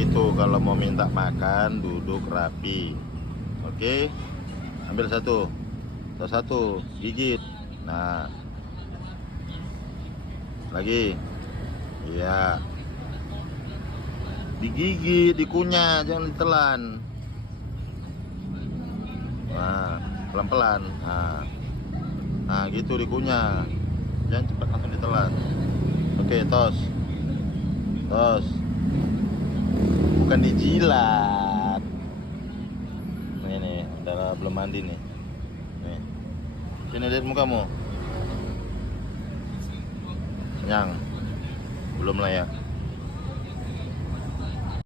gitu. Kalau mau minta makan duduk rapi. Oke, ambil satu gigit. Nah, lagi, iya, digigit, dikunyah, jangan ditelan. Nah, pelan-pelan. Nah, gitu dikunyah, jangan cepat langsung ditelan. Oke, tos, bukan dijilat. Nih, udah belum mandi nih. Nih, sini lihat mukamu. Kenyang? Belum lah ya.